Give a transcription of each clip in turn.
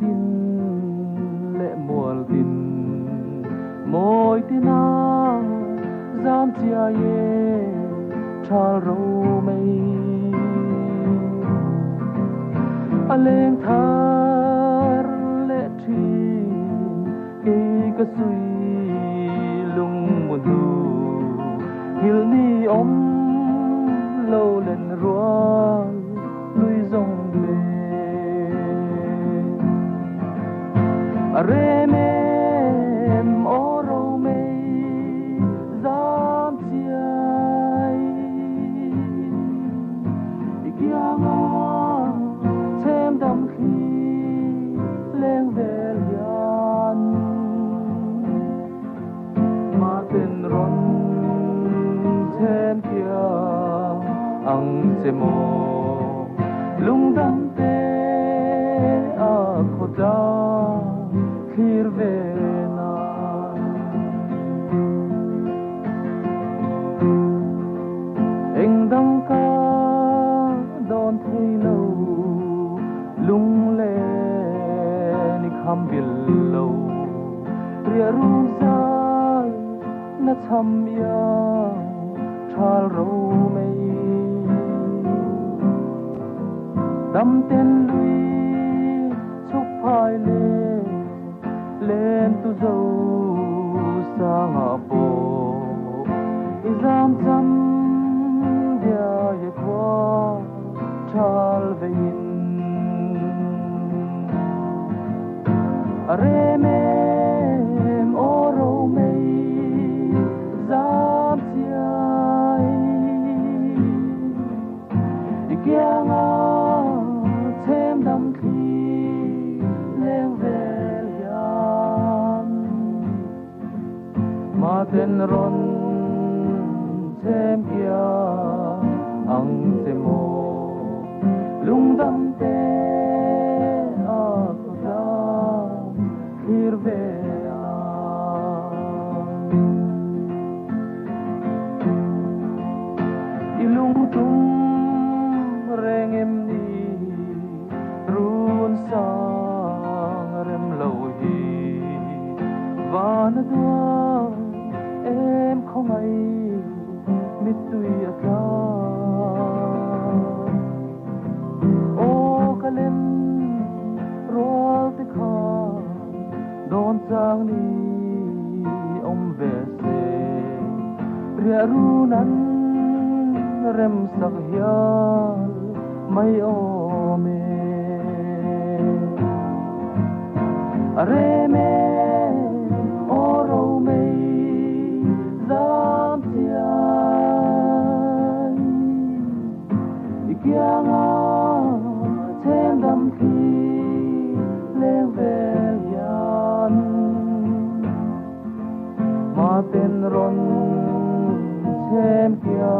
tin lệ mùa tin môi tin à giam chia ye cha râu mây lên thar lệ thi cây cà suy lung buồn thu hiểu ni lâu lên rùa nuôi dòng rê mềm ô râu mây giam chiai kia ngó thêm đầm khi lên về lian mà tên ron thêm kia ang se mo lung đam tê a khoda khir ve na eng dang ka don thei lo lung le ni kham bil lo ria ru sa na cham ya thal ro mei đam tên lui chúc phai lên tu dâu sang à po izam cham dia ye kwa chal vein are mem oro mei zam chiai ikiang a thêm đam khi lên về lian mà tên ron thêm kia ang se mo lung đam tê a khoda khir ve ilung tum reng em ni run sang rem lâu hi và nó đua em không ai mít tui aka ô cả lên roal te kha don sang ni om về se ria ru nan rem sak hial mai o me are me oro mei zam chiai ikiang a thêm đam khi lên về lian mà tên ron thêm kia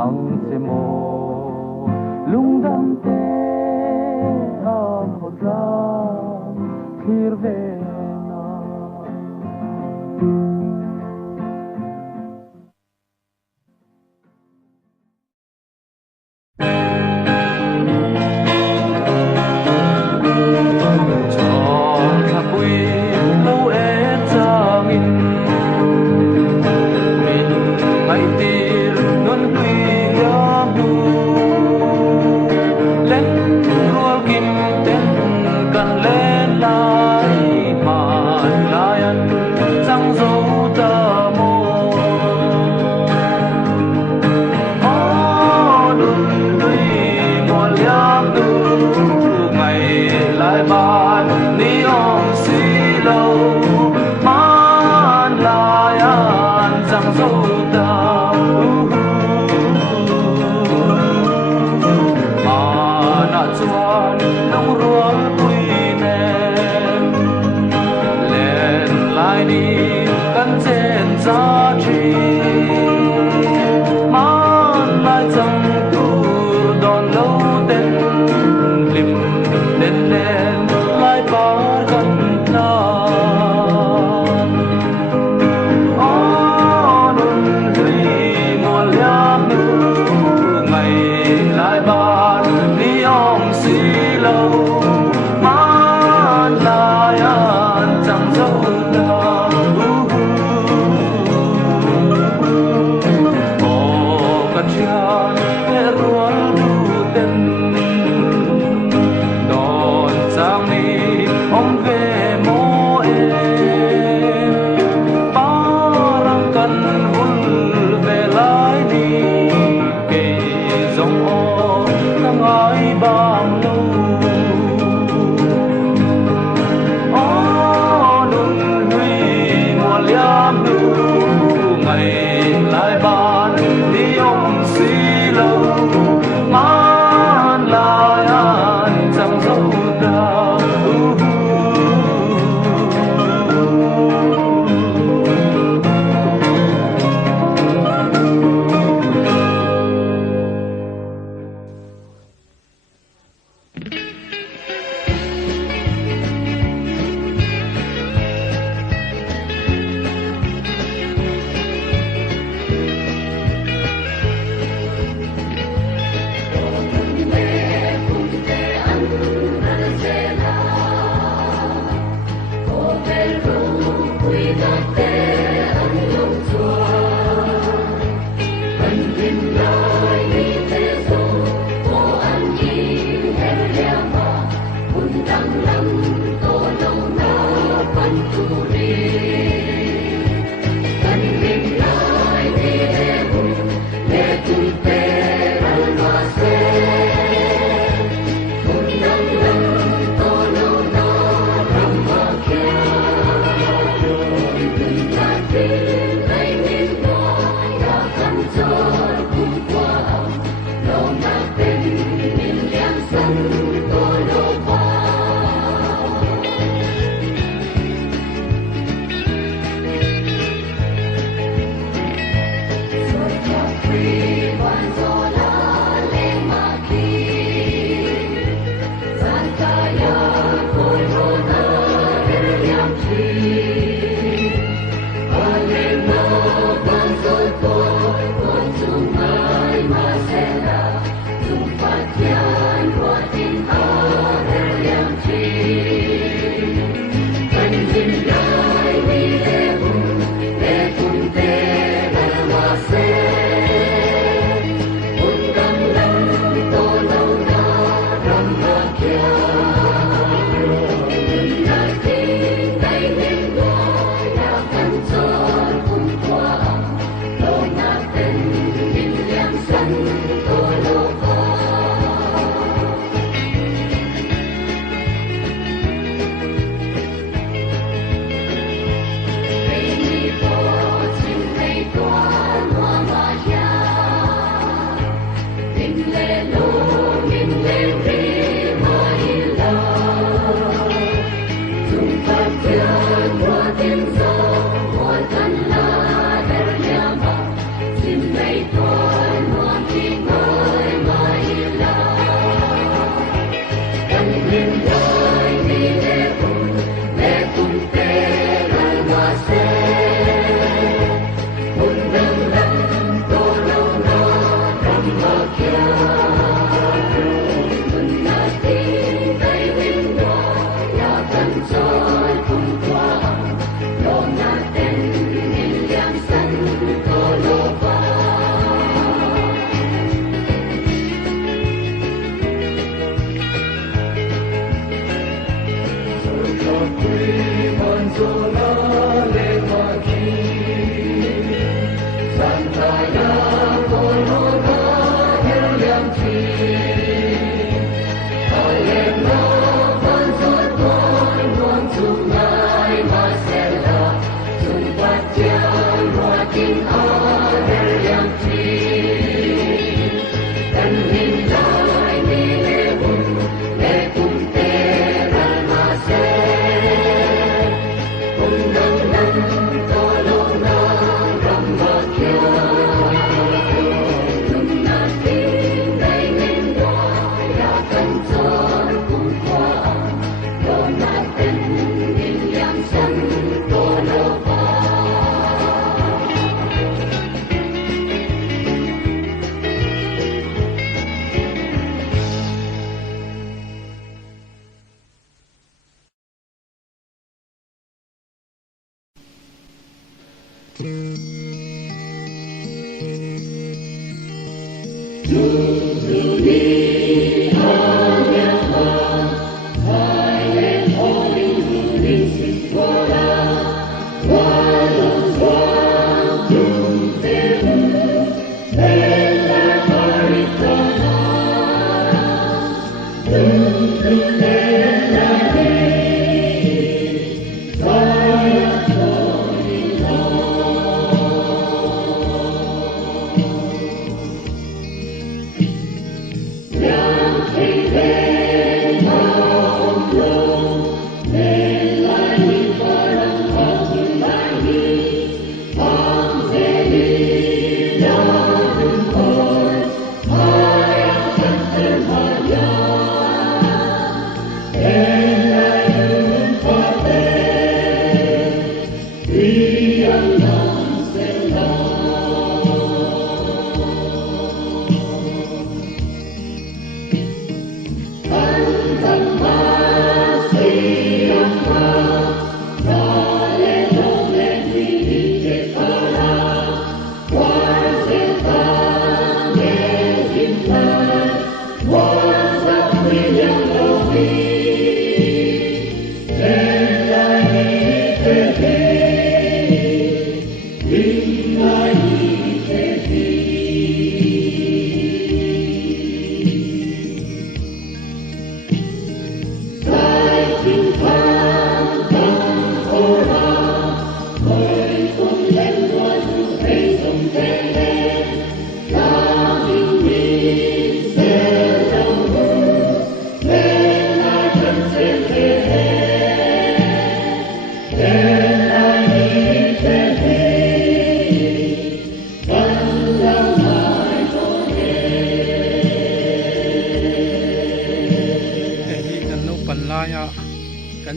ang se mo lung đam tê a khoda khir ve na lại bàn ni ông si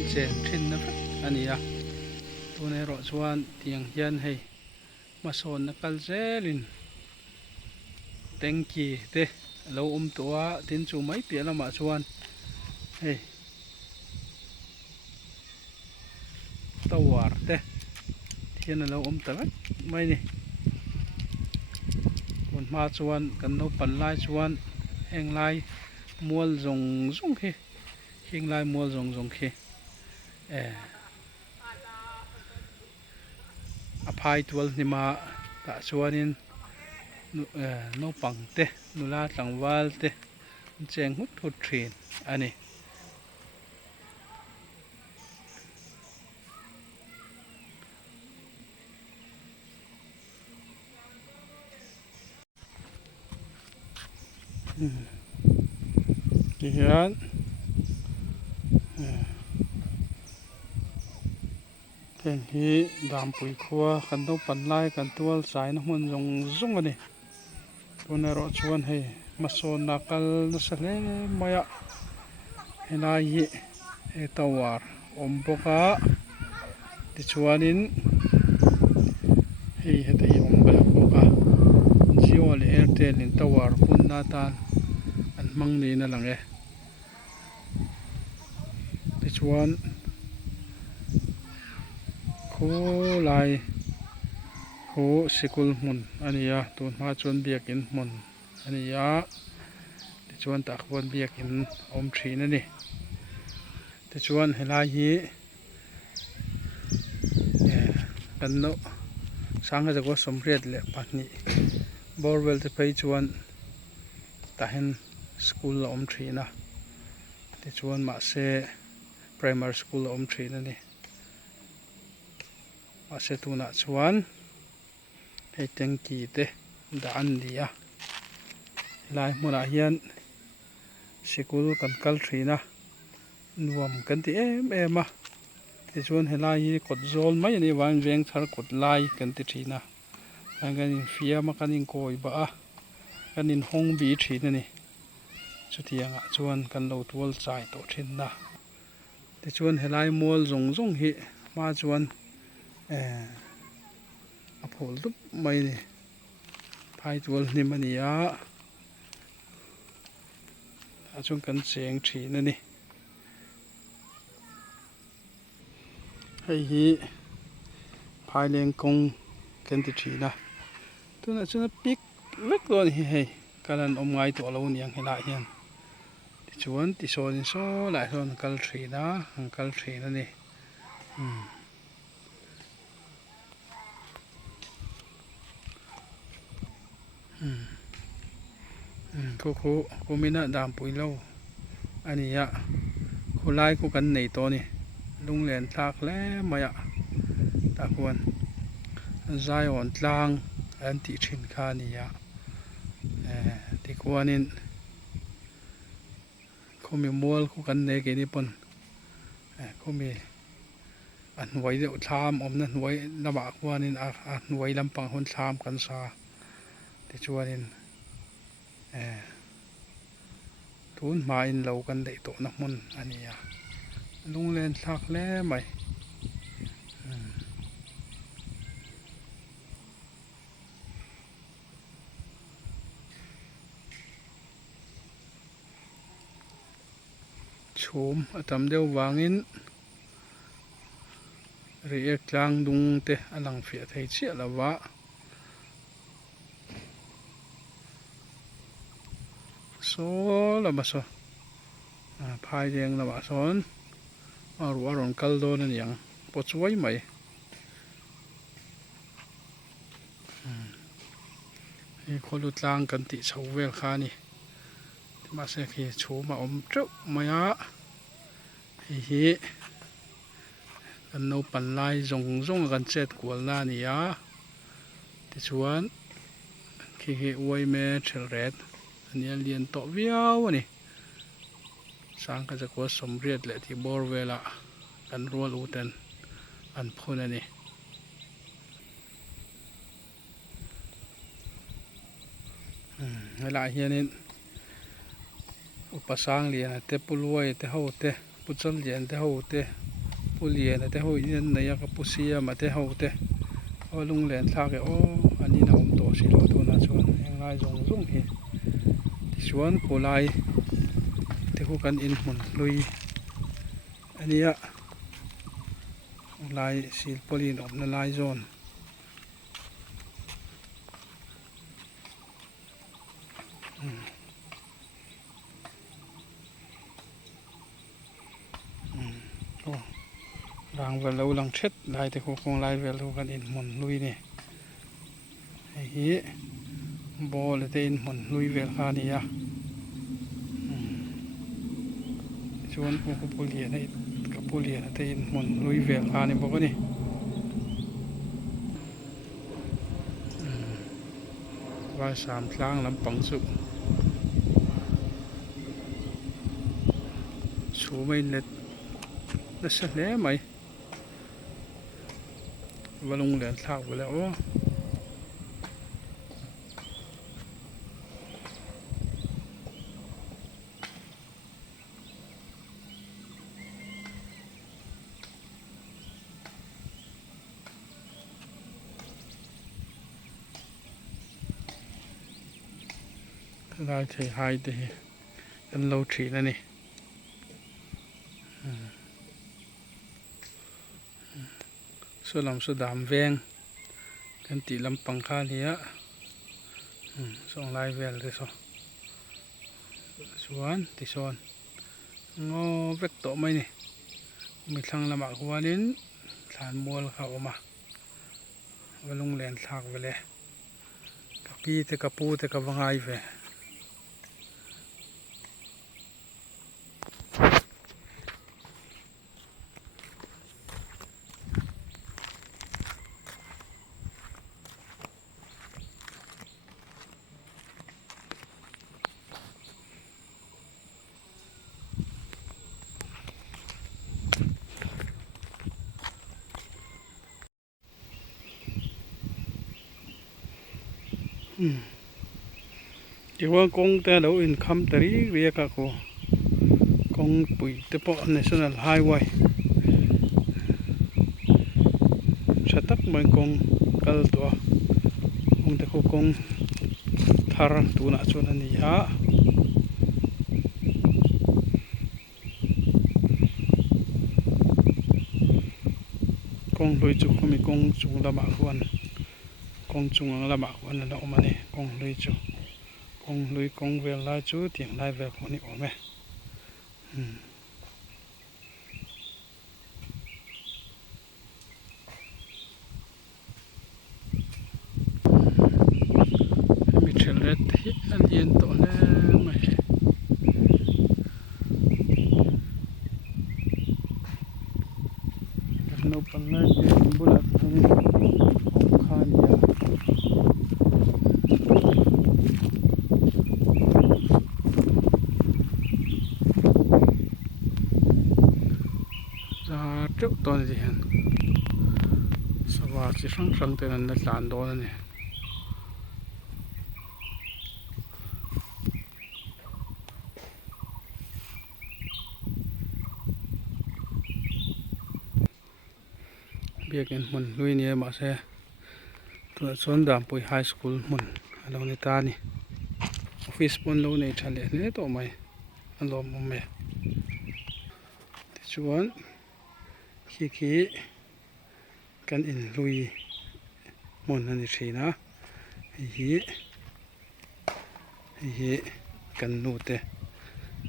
เจนทินนะอันนี้อ่ะตัวในรถชวนเตียงยันให้มาโซนนักกัลเจลินเต็งกี้เตะเราตัวทินจูไม่เปลี่ยนละมาชวนเฮ้ตัวเตะเทียนเราตลอดไม่นี่คนมาชวนกันนปันไล่ชวนแห่งไล่มัวจงจงเฮแห่งไล่มัวจงจงเฮอภัยตัวนี่มาตะชวนินโนปังเตนุลาตังวาลเตเจงหุดหุดเทรนอันนี้กี่ยันเก่งฮีดามปุยขัวกันต้องปั่นไล่กันตัวสายน้ำมันจงอันนี้ตัวในรถชวนให้มาโซนนักลนัสเลมายะให้นายเอตาวาร์ปกะที่ชวนินให้เหตุบปกะจิโอเลเอร์เทลินตาวาร์คุณนาตาลอันมังนี้นั่นหลังที่ชวนคู่ลายคู่สกุลมุนอันนี้ยะตัวมาชวนเบียกินมุนอันนี้ยะที่ชวนตะขบวนเบียกินทรีนั่นนี่ที่ชวนให้ลายฮีกันโนสังกัดก็สมเร็จเลยปัจจุบันบอร์เวลที่ไปชวนตาเห็นสกุลทรีนะที่ชวนมาเซ primary schoolทรีนั่นนี่มาเซตุนัชวนให้เต็งกีเตด่านดีอ่ะลายมุนาเฮียนสกุลกันกัลทรีนะรวมกันที่มาที่ชวนให้ลายกดโซลไม่ในวันเวียงทารกดลายกันที่ทรีนะกันอินฟิอามากันอินโกยบ้ากันอินฮงบีทรีนั่นนี่สุดที่ยังชวนกันเราตัวใจโตทินนะที่ชวนให้ลายมัวจงฮิมาชวนอภลตุไม่นี่พายตัวนี่มันนี่ชวนกันเสียงทรีนั่นนี่ให้ฮีพายเลี้ยงกงกันที่ทรีนะตัวนั้นชวนปิกเล็กตัวนี้ให้การอมไงตัวเราเนี่ยให้ละเอียดชวนที่โซนโซหลายโซนกัลทรีนะกัลทรีนั่นนี่กูไม่น่าดามปุ๋ยเล่าอันนี้อะกูไล่กูกันในตัวนี่ลุงเหรียญทักแล้วมาอะตาควรใจอ่อนลางอันติชินคานี่อะที่กูนี่กูมีมัวกูกันในกี่นี่ปนกูมีอันไว้เดี๋ยวทามนั้นไว้ระบากว่านี่อันไว้ลำปังคนทามกันซาที่ชัวนี่ทุนมาอินเรากันได้โตนักมันอันนี้ลุงเล่นทักแล้วไหมชมทำเดียววางินเรียกกลางดุงเตะอลังเฟียไทยเชี่ยละวะโซละมาโซพายแดงละมาโซนรัวร้อนกัลโดนั่นยังปวดช่วยไหมคนลุดลางกันติชาวเวลคานี่มาเสกโชว์มาจุมายะฮีกันโนปันไลจงกันเจ็ดกวลนานี่ที่ชวนขี้อวยเมเชลเรดอันนี้เรียนต่อวิวนี่สังกัดจะก็สมเร็จเลยที่บอร์เวลากันรัวรูเตนอันพูดนี่เวลาเฮียนี่อุปสรรคเรียนเตปุลวยเตเขาเตปุจจลเรียนเตเขาเต pulia na te hoi nen na ya ka pusia ma te ho te o lung len thla ke o ani na om to si lo tu na chuan eng lai zong zong hi ti chuan pulai te hu kan in mun lui ania lai sil polin om na lai zone rang vel lo lang thet lai te khu kong lai vel lo kan in mun lui ni hi bol te in mun lui vel kha ni ya chuan ku pulia nei ka pulia te in mun lui vel kha ni bok ni vai sam tlang lampang chu mai net na sa hle mai walung len thak wala o lai thei hai te kan lo thi na ni so lam so dam veng kan ti lampang kha lia song lai vel te so chuan ti son ngo vek to mai ni mi thlang lama huanin thlan mual kha oma walung len thak vele kapi te kapu te ka wangai ve chỉ qua con ta đâu in khăm tari về cả cô con bụi tế bộ National Highway sẽ tắt mấy con cal tua ông ta cô con thar tu nãy cho nên nhá con lôi chụp khôngมีcon chung là bảo quan con chung là bảo quan là đâu mà nè con lôi chụp con lôi con về lại chú tiếng lại về con này ổn mẹ mi chơi lết thì anh yên tổ nè mày nấu pan này bữa là không khan gì trước tuần gì hả? Sao chỉ sáng sáng từ nên làm đó này. Việc này mình nuôi nhiều mà sẽ tụi xuân đàm bồi high school mình lâu này ta nè office pun lâu này trả lệ này tụi mày anh lo mồm mẹ chuan khi kan in lui mon ani thina hi kan nu te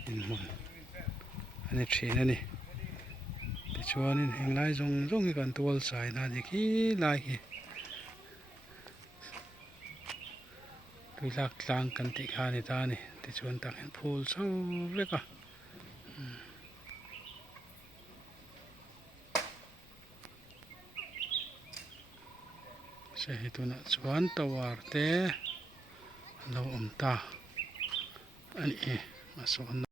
in mon ani thina ni ti chuan in heng lai zong zong hi kan tual sai na ni ki lai hi tui lak tlang kan ti kha ni ta ni ti chuan tak hen phul so veka se hi tuna chuan tawar te lo om ta ani ma so